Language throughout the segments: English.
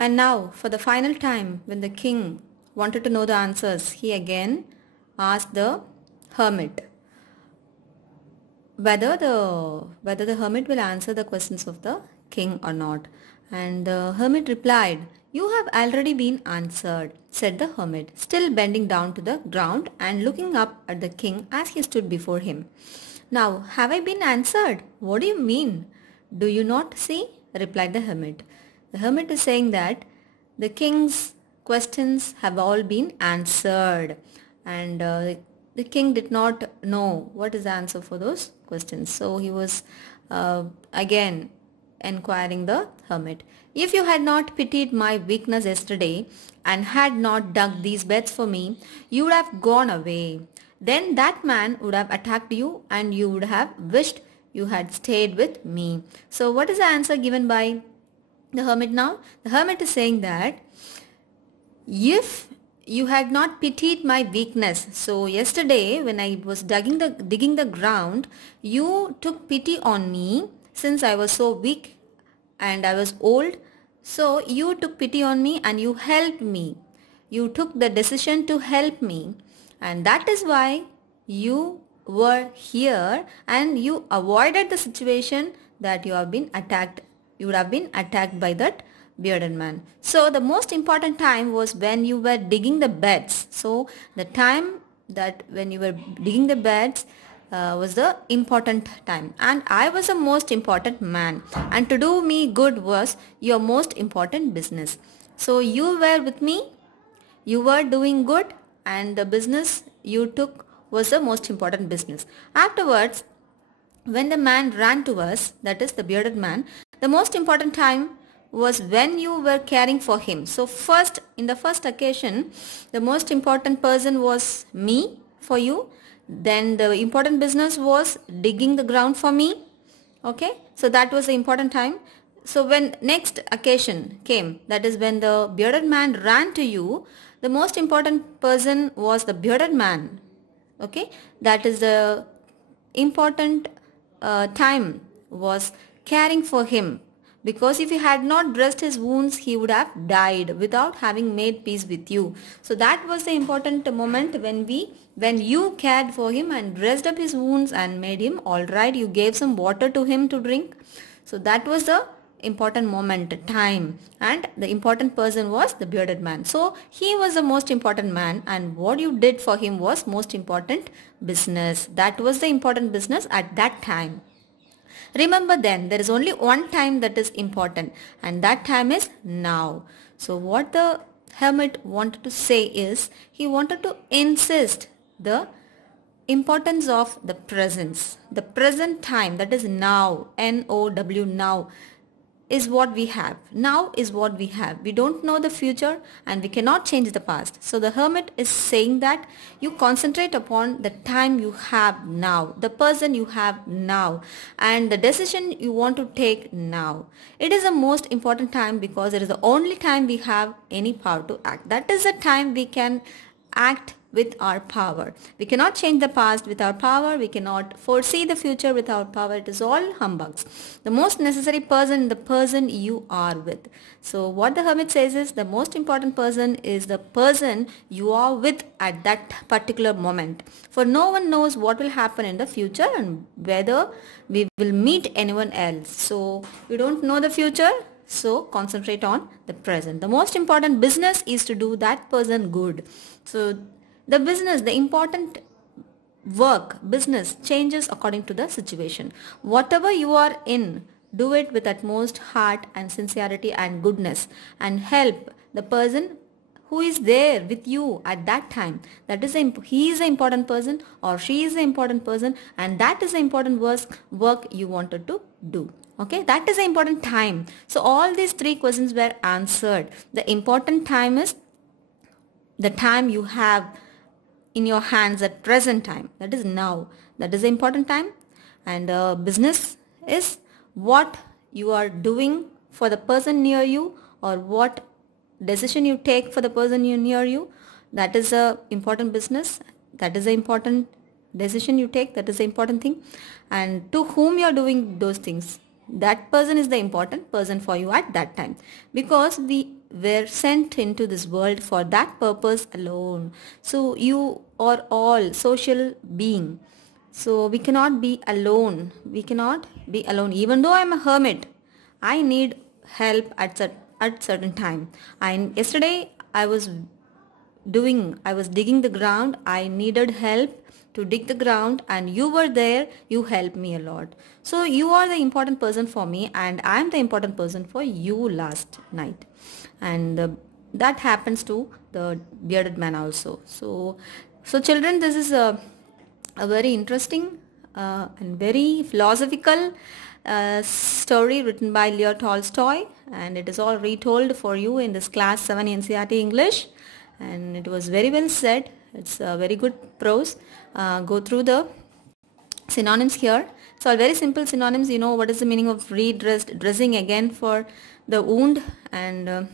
And now, for the final time, when the king wanted to know the answers, he again asked the hermit whether the hermit will answer the questions of the king or not. And the hermit replied, "You have already been answered," said the hermit, still bending down to the ground and looking up at the king as he stood before him. "Now, have I been answered? What do you mean? Do you not see?" replied the hermit. The hermit is saying that the king's questions have all been answered, and the king did not know what is the answer for those questions. So he was again inquiring the hermit, "If you had not pitied my weakness yesterday and had not dug these beds for me, you would have gone away. Then that man would have attacked you and you would have wished you had stayed with me." So what is the answer given by the hermit now? The hermit is saying that if you had not pitied my weakness, so yesterday when I was digging the ground, you took pity on me since I was so weak and I was old. So you took pity on me and you helped me. You took the decision to help me, and that is why you were here and you avoided the situation that you have been attacked. You would have been attacked by that bearded man. So the most important time was when you were digging the beds. So the time that when you were digging the beds was the important time, and I was the most important man, and to do me good was your most important business. So you were with me, you were doing good, and the business you took was the most important business. Afterwards, when the man ran to us, that is the bearded man, the most important time was when you were caring for him. So first, in the first occasion, the most important person was me for you. Then the important business was digging the ground for me. Okay, so that was the important time. So when next occasion came, that is when the bearded man ran to you, the most important person was the bearded man. Okay, that is the important time was caring for him, because if you had not dressed his wounds, he would have died without having made peace with you. So that was the important moment when you cared for him and dressed up his wounds and made him all right. You gave some water to him to drink. So that was the important moment, time, and the important person was the bearded man. So he was the most important man, and what you did for him was most important business. That was the important business at that time. Remember, then there is only one time that is important, and that time is now. So what the hermit wanted to say is, he wanted to insist the importance of the presence. The present time, that is now, N-O-W, now, is what we have. Now is what we have. We don't know the future and we cannot change the past. So the hermit is saying that you concentrate upon the time you have now, the person you have now, and the decision you want to take now. It is the most important time because it is the only time we have any power to act. That is the time we can act with our power. We cannot change the past with our power. We cannot foresee the future with our power. It is all humbugs. The most necessary person, the person you are with. So what the hermit says is, the most important person is the person you are with at that particular moment. For no one knows what will happen in the future and whether we will meet anyone else. So we don't know the future. So concentrate on the present. The most important business is to do that person good. So the business, the important work, business changes according to the situation. Whatever you are in, do it with utmost heart and sincerity and goodness, and help the person who is there with you at that time. That is he is the important person or she is the important person, and that is the important work you wanted to do. Okay, that is the important time. So all these three questions were answered. The important time is the time you have in your hands at present time, that is now. That is the important time. And business is what you are doing for the person near you, or what decision you take for the person near you. That is the important business. That is the important decision you take. That is the important thing. And to whom you are doing those things, that person is the important person for you at that time, because we were sent into this world for that purpose alone. So you are all social being. So we cannot be alone. We cannot be alone. Even though I am a hermit, I need help at certain time. And yesterday I was digging the ground. I needed help to dig the ground, and you were there. You helped me a lot. So you are the important person for me, and I am the important person for you last night. And that happens to the bearded man also. So children, this is a very interesting and very philosophical story written by Leo Tolstoy, and it is all retold for you in this class 7 NCERT English, and it was very well said. It's a very good prose. Go through the synonyms here. So all very simple synonyms. You know what is the meaning of redressed, dressing again for the wound, and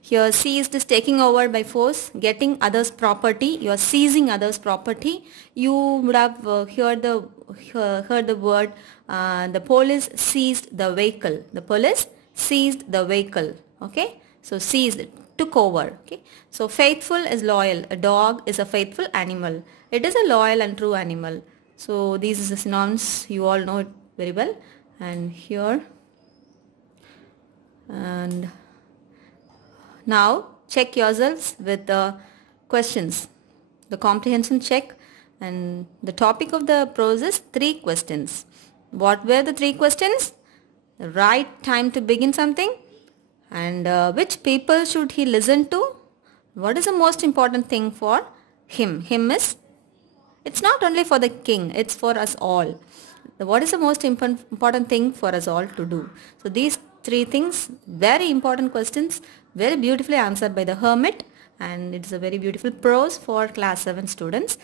here seized is taking over by force, getting others' property. You are seizing others' property. You would have heard the word. The police seized the vehicle. The police seized the vehicle. Okay, so seized, took over. Okay, so faithful is loyal. A dog is a faithful animal. It is a loyal and true animal. So these are the synonyms. You all know it very well. And here, and now check yourselves with the questions, the comprehension check, and the topic of the prose is 3 questions. What were the 3 questions? The right time to begin something, and which people should he listen to? What is the most important thing for him? Him is, it's not only for the king, it's for us all. What is the most important thing for us all to do? So these 3 things, very important questions, very beautifully answered by the hermit, and it's a very beautiful prose for class 7 students.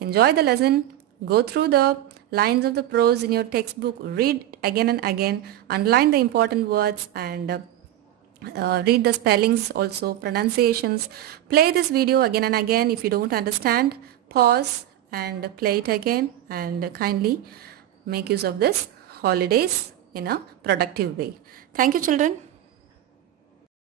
Enjoy the lesson, go through the lines of the prose in your textbook, read again and again, underline the important words, and read the spellings also, pronunciations. Play this video again and again. If you don't understand, pause and play it again, and kindly make use of this holidays in a productive way. Thank you, children.